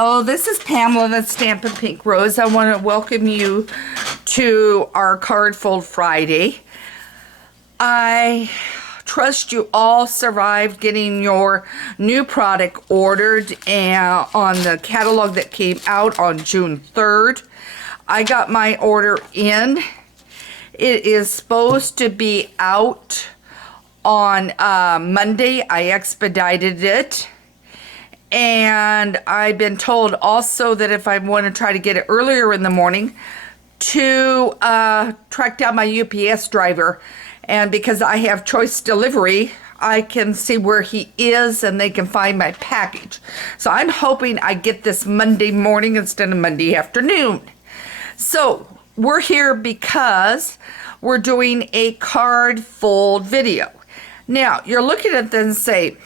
Hello, this is Pamela, the Stampin' Pink Rose. I want to welcome you to our Card Fold Friday. I trust you all survived getting your new product ordered and on the catalog that came out on June 3rd. I got my order in. It is supposed to be out on Monday. I expedited it. And I've been told also that if I want to try to get it earlier in the morning to track down my UPS driver. And because I have choice delivery, I can see where he is and they can find my package. So I'm hoping I get this Monday morning instead of Monday afternoon. So we're here because we're doing a card fold video. Now, you're looking at this and say,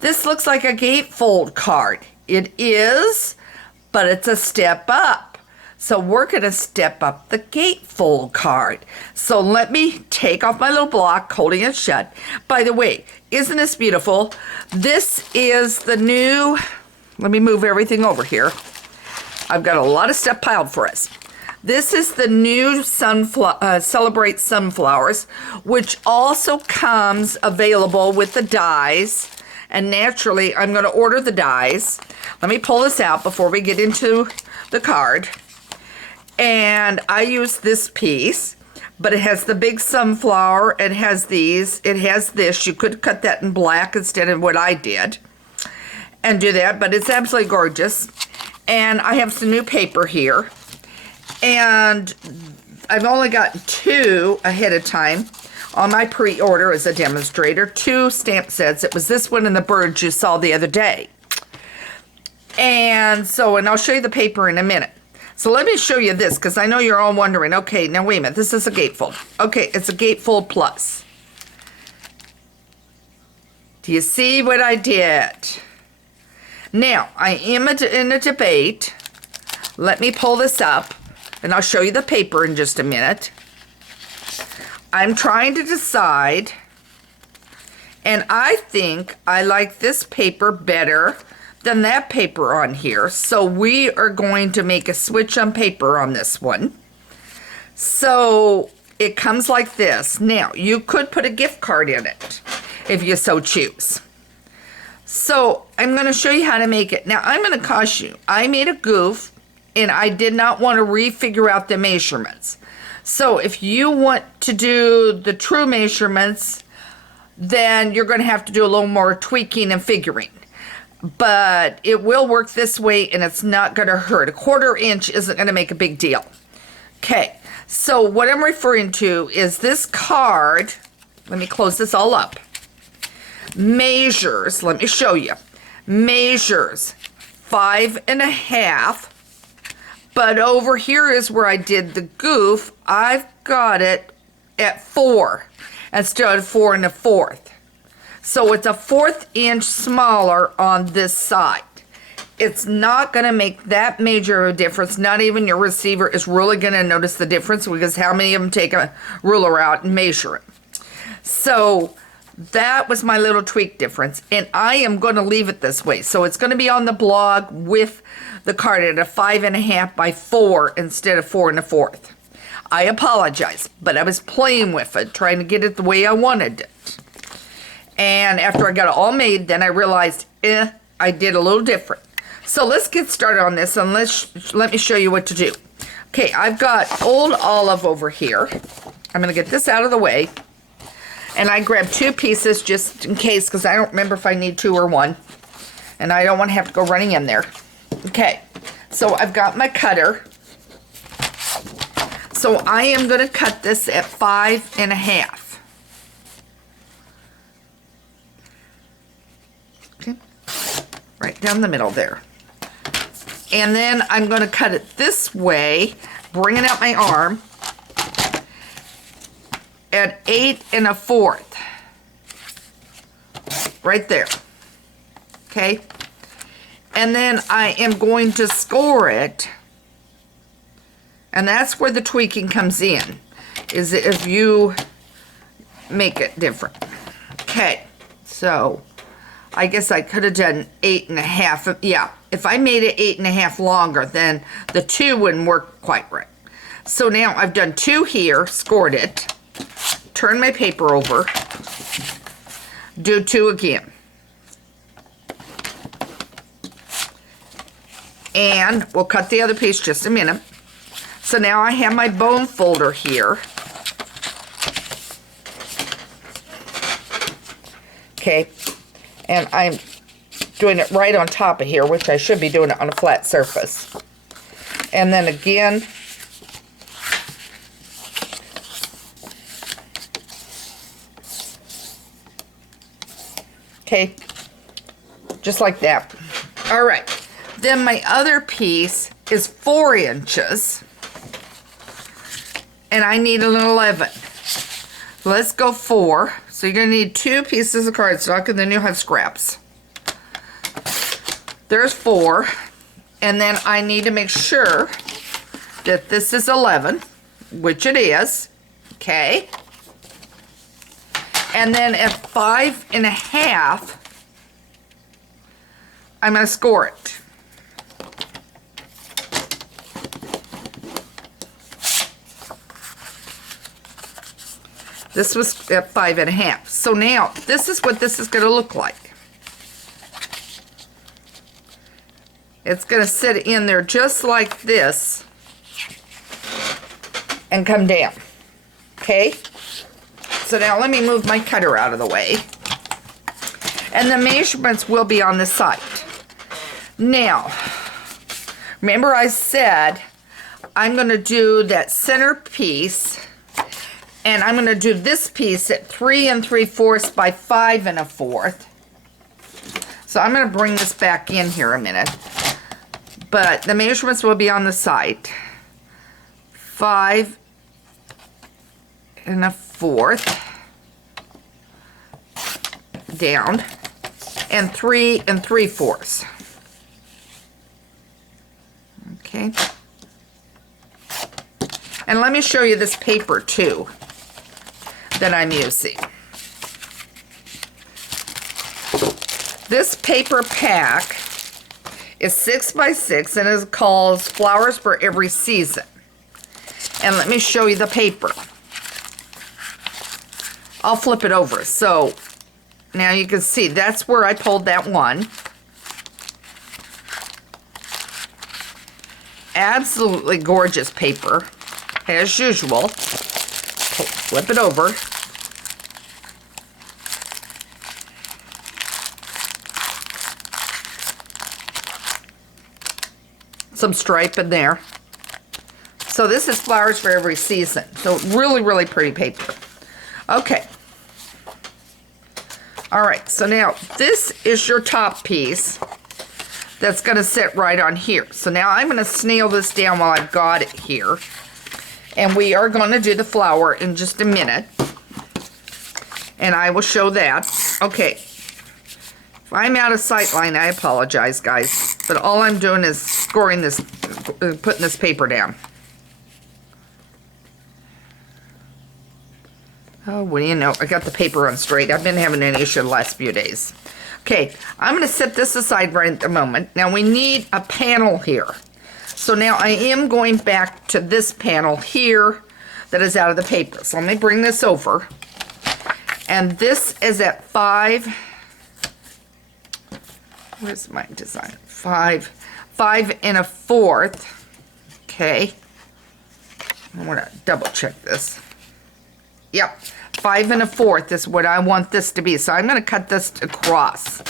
this looks like a gatefold card. It is, but it's a step up. So we're going to step up the gatefold card. So let me take off my little block, holding it shut. By the way, isn't this beautiful? This is the new, let me move everything over here. I've got a lot of stuff piled for us. This is the new Celebrate Sunflowers, which also comes available with the dies. And naturally, I'm going to order the dies. Let me pull this out before we get into the card. And I use this piece, but it has the big sunflower. It has these. It has this. You could cut that in black instead of what I did and do that, but it's absolutely gorgeous. And I have some new paper here. And I've only got 2 ahead of time on my pre-order as a demonstrator, 2 stamp sets. It was this one and the birds you saw the other day. And I'll show you the paper in a minute. So let me show you this, because I know you're all wondering, okay, now wait a minute, this is a gatefold. Okay, it's a gatefold plus. Do you see what I did? Now, I am in a debate. Let me pull this up, and I'll show you the paper in just a minute. I'm trying to decide, and I think I like this paper better than that paper on here. So we are going to make a switch on paper on this one. So it comes like this. Now, you could put a gift card in it if you so choose. So I'm going to show you how to make it. Now, I'm going to caution you. I made a goof, and I did not want to refigure out the measurements. So if you want to do the true measurements, then you're going to have to do a little more tweaking and figuring. But it will work this way, and it's not going to hurt. A 1/4 inch isn't going to make a big deal. Okay, so what I'm referring to is this card. Let me close this all up. Measures, let me show you. Measures 5.5. But over here is where I did the goof. I've got it at 4 instead of 4 1/4. So it's a 1/4 inch smaller on this side. It's not going to make that major of a difference. Not even your receiver is really going to notice the difference, because how many of them take a ruler out and measure it? So that was my little tweak difference, and I am going to leave it this way. So it's going to be on the blog with the card at a 5.5 by 4 instead of 4 1/4. I apologize, but I was playing with it, trying to get it the way I wanted it. And after I got it all made, then I realized, I did a little different. So let's get started on this, and let me show you what to do. Okay, I've got old olive over here. I'm going to get this out of the way. And I grabbed 2 pieces just in case, because I don't remember if I need 2 or 1. And I don't want to have to go running in there. Okay, so I've got my cutter. So I am going to cut this at 5.5. Okay, right down the middle there. And then I'm going to cut it this way, bringing out my arm, at 8 1/4. Right there. Okay. And then I am going to score it. And that's where the tweaking comes in, is if you make it different. Okay, so I guess I could have done 8.5. Yeah, if I made it 8.5 longer, then the 2 wouldn't work quite right. So now I've done 2 here, scored it, turn my paper over, do 2 again. And we'll cut the other piece just a minute. So now I have my bone folder here. Okay, and I'm doing it right on top of here, which I should be doing it on a flat surface. And then again, okay, just like that. All right, then my other piece is 4 inches, and I need an 11. Let's go 4. So you're gonna need 2 pieces of cardstock, and then you'll have scraps. There's 4, and then I need to make sure that this is 11, which it is, okay? And then at 5.5, I'm gonna score it. This was at 5.5. So now, this is what this is gonna look like. It's gonna sit in there just like this and come down, okay? So now let me move my cutter out of the way. And the measurements will be on the side. Now, remember I said I'm gonna do that center piece, and I'm gonna do this piece at 3 3/4 by 5 1/4. So I'm gonna bring this back in here a minute. But the measurements will be on the side. 5 1/4 down, and 3 3/4. Okay. And let me show you this paper too that I'm using. This paper pack is 6 by 6 and it calls Flowers for Every Season. And let me show you the paper. I'll flip it over. So now you can see that's where I pulled that one. Absolutely gorgeous paper, as usual. Flip it over. Some stripe in there. So this is Flowers for Every Season. So really, really pretty paper. Okay. All right, so now this is your top piece that's gonna sit right on here. So now I'm gonna snail this down while I've got it here. And we are gonna do the flower in just a minute. And I will show that. Okay. If I'm out of sight line, I apologize, guys. But all I'm doing is scoring this, putting this paper down. Oh, what do you know? I got the paper on straight. I've been having an issue the last few days. Okay, I'm going to set this aside right at the moment. Now we need a panel here. So now I am going back to this panel here that is out of the paper. So let me bring this over. And this is at 5. Where's my design? 5 1/4. Okay. I want to double check this. Yep, 5 1/4 is what I want this to be. So I'm going to cut this across.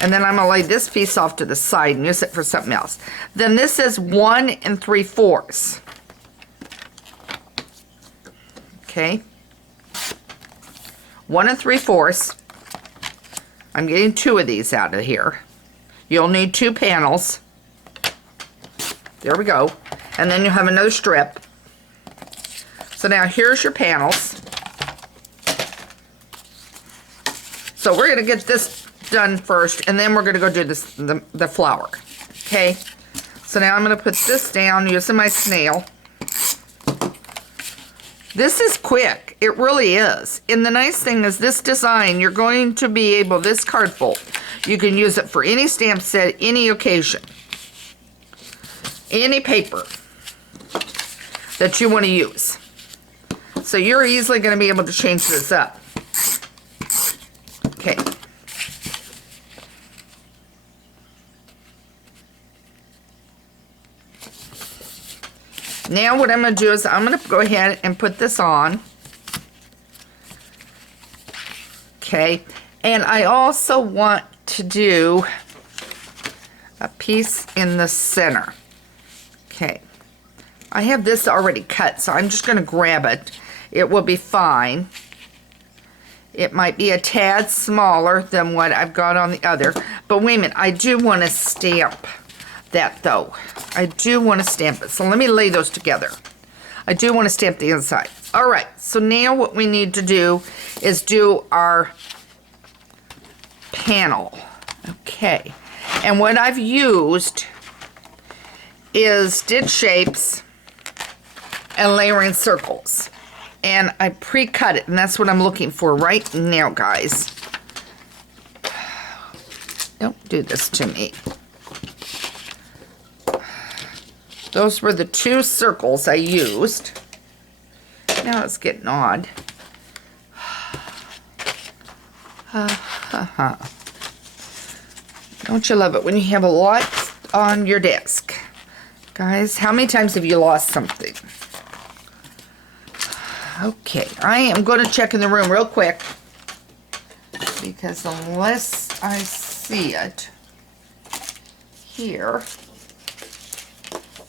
And then I'm going to lay this piece off to the side and use it for something else. Then this is 1 3/4. Okay. 1 3/4. I'm getting 2 of these out of here. You'll need 2 panels. There we go. And then you'll have another strip. So now here's your panels. So we're going to get this done first, and then we're going to go do this, the flower. Okay? So now I'm going to put this down using my snail. This is quick. desk. It really is. And the nice thing is this design, you're going to be able, this card fold, you can use it for any stamp set, any occasion, any paper that you want to use. So you're easily going to be able to change this up. Okay. Now what I'm going to do is I'm going to go ahead and put this on. Okay. And I also want to do a piece in the center. Okay. I have this already cut, so I'm just going to grab it. It will be fine. It might be a tad smaller than what I've got on the other. But wait a minute, I do want to stamp that though. I do want to stamp it. So let me lay those together. I do want to stamp the inside. All right, so now what we need to do is do our panel. Okay, and what I've used is stitch shapes and layering circles. And I pre-cut it, and that's what I'm looking for right now, guys. Don't do this to me. Those were the 2 circles I used. Now it's getting odd. Don't you love it when you have a lot on your desk? Guys, how many times have you lost something? Okay, I am going to check in the room real quick, because unless I see it here,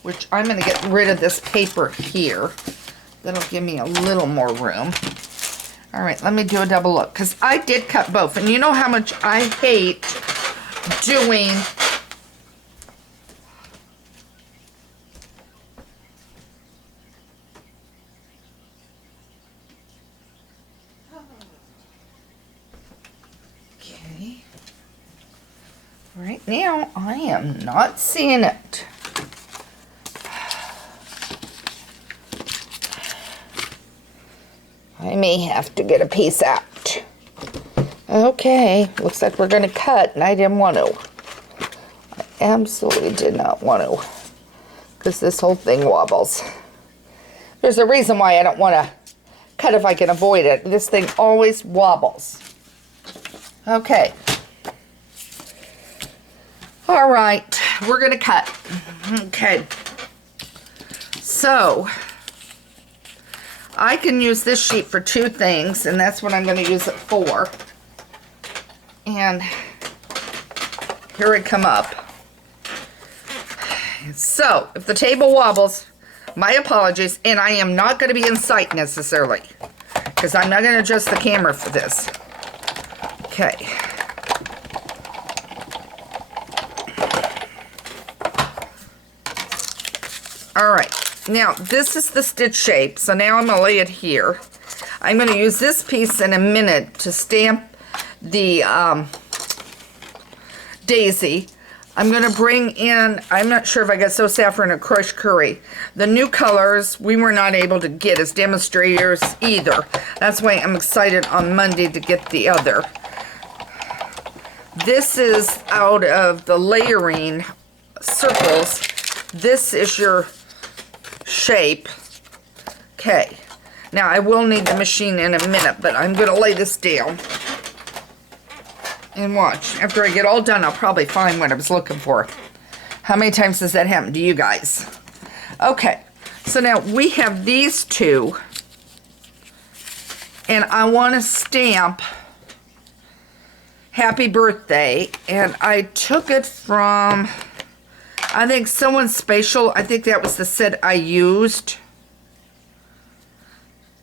which I'm going to get rid of this paper here, that'll give me a little more room. All right, let me do a double look, because I did cut both, and you know how much I hate doing right now. I am not seeing it. I may have to get a piece out. Okay, looks like we're going to cut, and I didn't want to. I absolutely did not want to, because this whole thing wobbles. There's a reason why I don't want to cut if I can avoid it. This thing always wobbles. Okay. All right, we're going to cut. Okay. So, I can use this sheet for 2 things, and that's what I'm going to use it for. And here it come up. So, if the table wobbles, my apologies, and I am not going to be in sight necessarily, because I'm not going to adjust the camera for this. Okay. All right, now this is the stitch shape, so now I'm going to lay it here. I'm going to use this piece in a minute to stamp the daisy. I'm going to bring in, I'm not sure if I got So Saffron or Crushed Curry. The new colors we were not able to get as demonstrators either. That's why I'm excited on Monday to get the other. This is out of the layering circles. This is your shape. Okay, now I will need the machine in a minute, but I'm going to lay this down and watch. After I get all done, I'll probably find what I was looking for. How many times does that happen to you guys? Okay, so now we have these 2, and I want to stamp Happy Birthday, and I took it from, I think, Someone's Spatial. I think that was the set I used.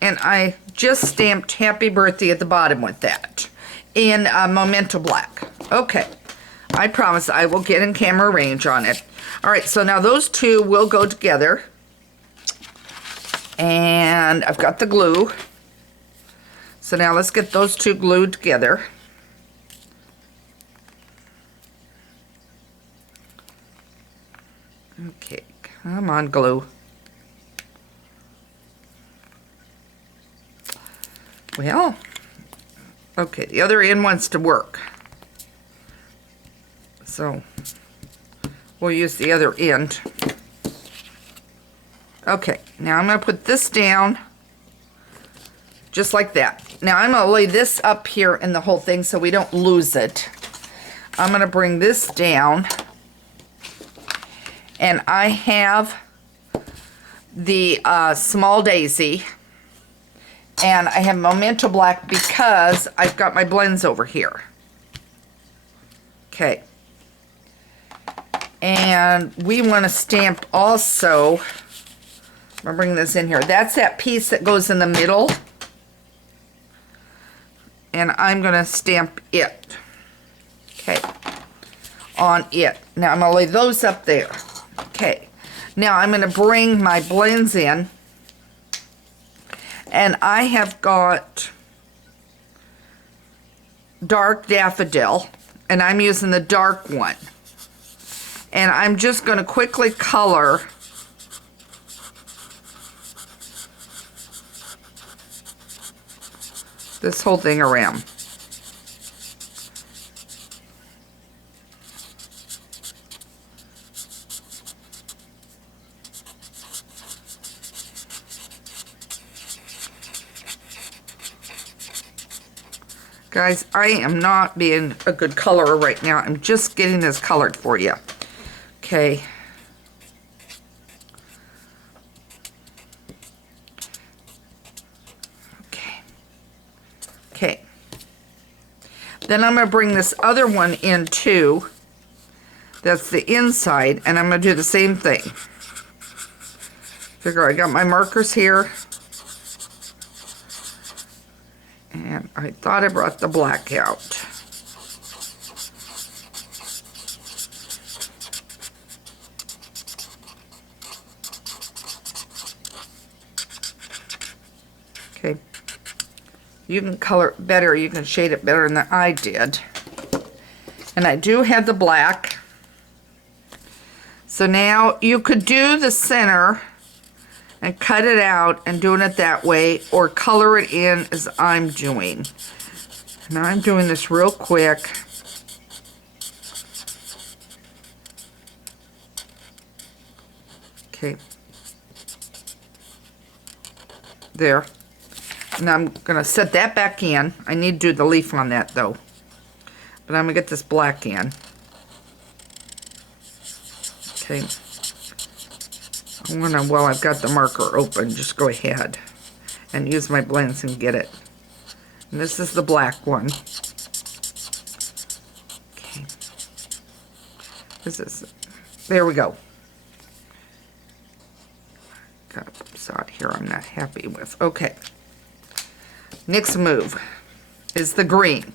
And I just stamped Happy Birthday at the bottom with that in Memento Black. Okay. I promise I will get in camera range on it. All right, so now those 2 will go together. And I've got the glue. So now let's get those 2 glued together. Okay, come on, glue. Well, okay, the other end wants to work. So we'll use the other end. Okay, now I'm going to put this down just like that. Now I'm going to lay this up here in the whole thing so we don't lose it. I'm going to bring this down, and I have the small daisy, and I have Memento Black because I've got my blends over here. Okay. And we want to stamp also, I'm going to bring this in here. That's that piece that goes in the middle. And I'm going to stamp it. Okay. On it. Now I'm going to lay those up there. Okay. Now I'm going to bring my blends in. And I have got dark daffodil. And I'm using the dark one. And I'm just going to quickly color this whole thing around. Guys, I am not being a good colorer right now. I'm just getting this colored for you. Okay. Okay. Then I'm going to bring this other one in too. That's the inside, and I'm going to do the same thing. Figure I got my markers here. And I thought I brought the black out. Okay. You can color it better, you can shade it better than I did. And I do have the black. So now you could do the center and cut it out and doing it that way, or color it in as I'm doing. Now I'm doing this real quick. Okay. There. And I'm going to set that back in. I need to do the leaf on that though. But I'm going to get this black in. Okay. I'm going to, while I've got the marker open, just go ahead and use my blends and get it. And this is the black one. Okay. This is, there we go. Got a spot here I'm not happy with. Okay. Next move is the green.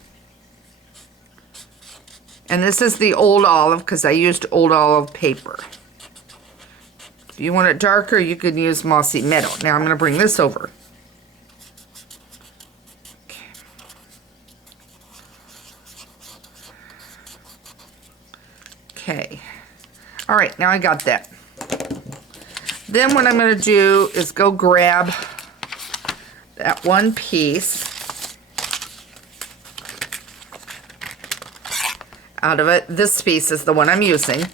And this is the old olive because I used old olive paper. If you want it darker, you can use Mossy Meadow. Now I'm going to bring this over. Okay. All right, now I got that. Then what I'm going to do is go grab that one piece out of it. This piece is the one I'm using.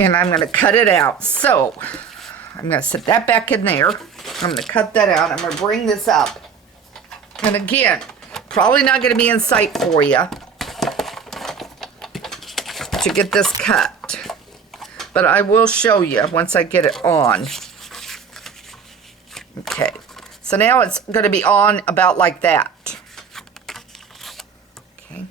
And I'm going to cut it out. So I'm going to set that back in there. I'm going to cut that out. I'm going to bring this up. And again, probably not going to be in sight for you to get this cut. But I will show you once I get it on. Okay. So now it's going to be on about like that. Okay.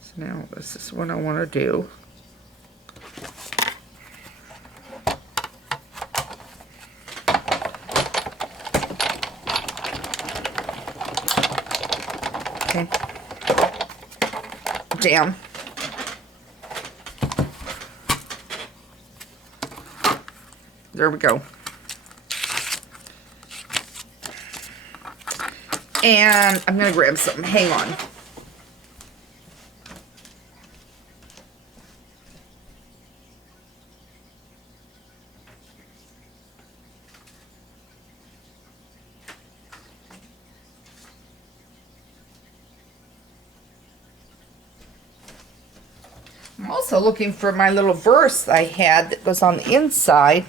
So now this is what I want to do. Okay. Damn. There we go. And I'm going to grab something. Hang on. I'm also looking for my little verse I had that goes on the inside,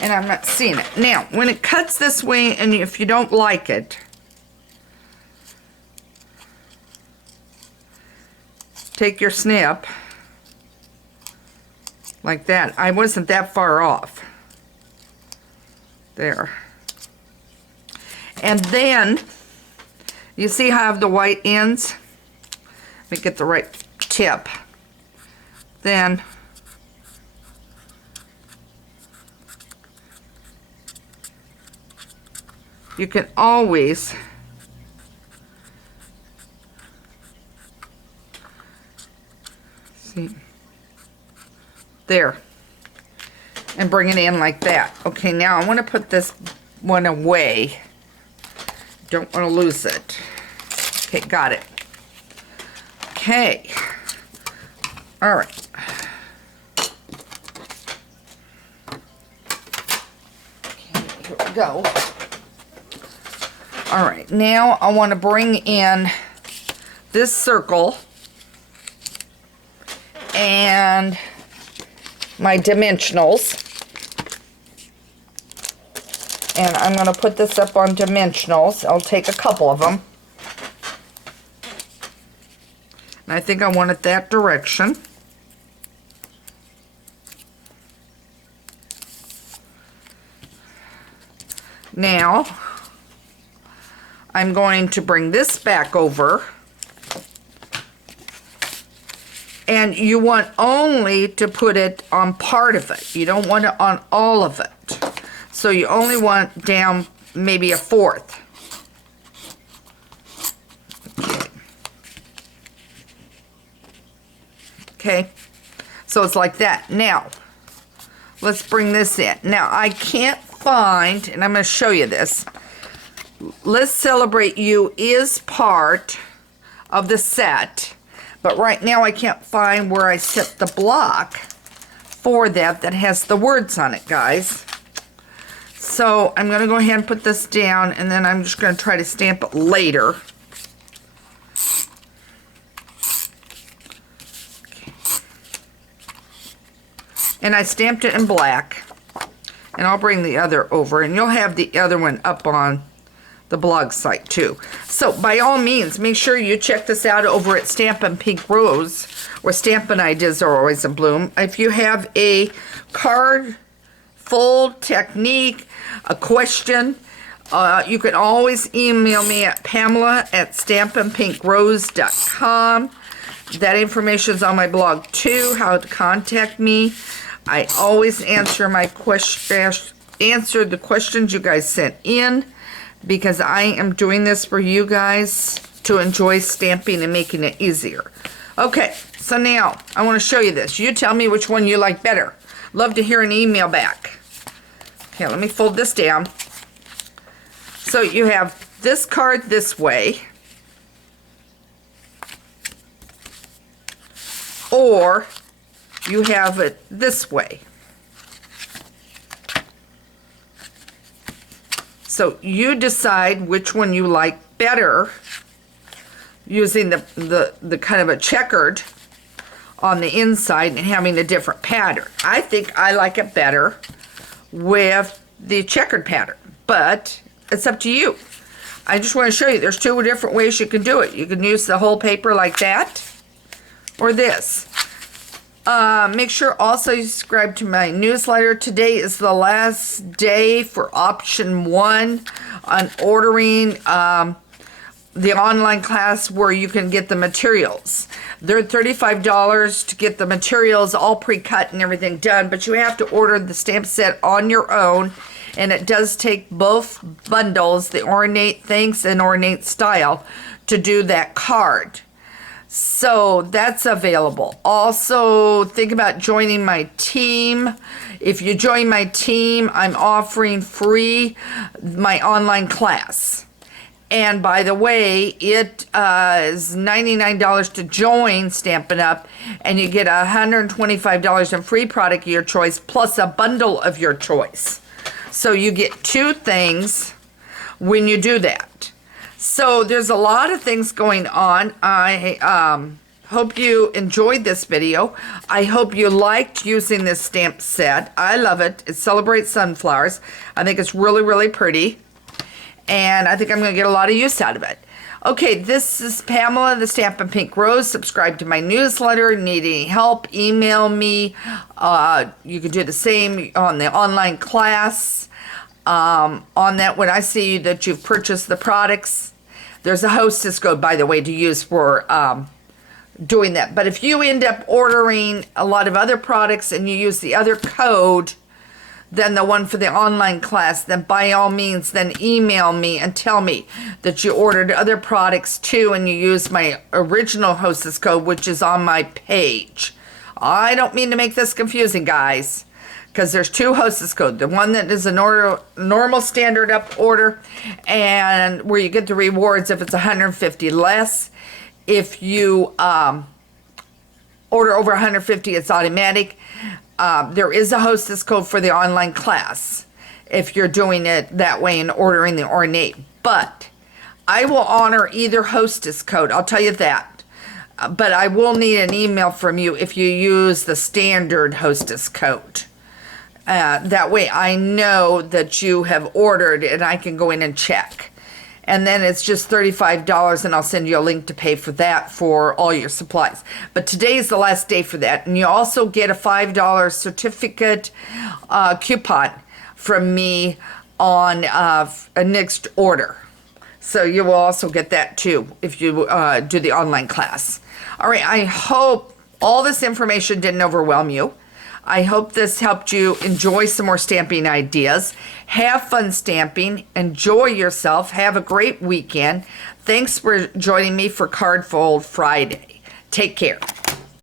and I'm not seeing it. Now, when it cuts this way, and if you don't like it, take your snip, like that. I wasn't that far off. There. And then, you see how I have the white ends? Let me get the right tip. Then, you can always see there and bring it in like that. Okay, now I want to put this one away. Don't want to lose it. Okay, got it. Okay. All right. Okay, here we go. All right, now I want to bring in this circle and my dimensionals. And I'm going to put this up on dimensionals. I'll take a couple of them. And I think I want it that direction. Now, I'm going to bring this back over. And you want only to put it on part of it. You don't want it on all of it. So you only want down maybe a fourth. Okay. So it's like that. Now, let's bring this in. Now, I can't find, and I'm going to show you this. Let's Celebrate You is part of the set, but right now I can't find where I set the block for that has the words on it, guys. So I'm going to go ahead and put this down, and then I'm just going to try to stamp it later. Okay. And I stamped it in black, and I'll bring the other over, and you'll have the other one up on the blog site too. So by all means, make sure you check this out over at Stampin' Pink Rose, where Stampin' Ideas are always in bloom. If you have a card fold technique, a question, you can always email me at pamela@stampinpinkrose.com. That information is on my blog too, how to contact me. I always answer the questions you guys sent in, because I am doing this for you guys to enjoy stamping and making it easier. Okay, so now I want to show you this. You tell me which one you like better. Love to hear an email back. Okay, let me fold this down. So you have this card this way, or you have it this way. So you decide which one you like better, using the kind of a checkered on the inside and having a different pattern. I think I like it better with the checkered pattern, but it's up to you. I just want to show you there's two different ways you can do it. You can use the whole paper like that, or this. Make sure also you subscribe to my newsletter. Today is the last day for option 1 on ordering the online class where you can get the materials. They're $35 to get the materials all pre-cut and everything done, but you have to order the stamp set on your own, and it does take both bundles, the Ornate Thanks and Ornate Style, to do that card. So that's available. Also, think about joining my team. If you join my team, I'm offering free my online class. And by the way, it is $99 to join Stampin' Up! And you get $125 in free product of your choice, plus a bundle of your choice. So you get 2 things when you do that. So there's a lot of things going on. I hope you enjoyed this video. I hope you liked using this stamp set. I love it. It celebrates sunflowers. I think it's really, really pretty. And I think I'm going to get a lot of use out of it. Okay, this is Pamela, the Stampin' Pink Rose. Subscribe to my newsletter. Need any help, email me. You can do the same on the online class. On that, when I see that you've purchased the products, there's a hostess code, by the way, to use for doing that. But if you end up ordering a lot of other products and you use the other code than the one for the online class, then by all means, then email me and tell me that you ordered other products too and you used my original hostess code, which is on my page. I don't mean to make this confusing, guys, because there's two hostess codes. The one that is a normal standard up order and where you get the rewards if it's 150 less. If you order over 150, it's automatic. There is a hostess code for the online class if you're doing it that way and ordering the ornate. But I will honor either hostess code. I'll tell you that. But I will need an email from you if you use the standard hostess code. That way I know that you have ordered and I can go in and check. And then it's just $35 and I'll send you a link to pay for that for all your supplies. But today is the last day for that. And you also get a $5 certificate coupon from me on a next order. So you will also get that too if you do the online class. All right, I hope all this information didn't overwhelm you. I hope this helped you enjoy some more stamping ideas. Have fun stamping. Enjoy yourself. Have a great weekend. Thanks for joining me for Card Fold Friday. Take care.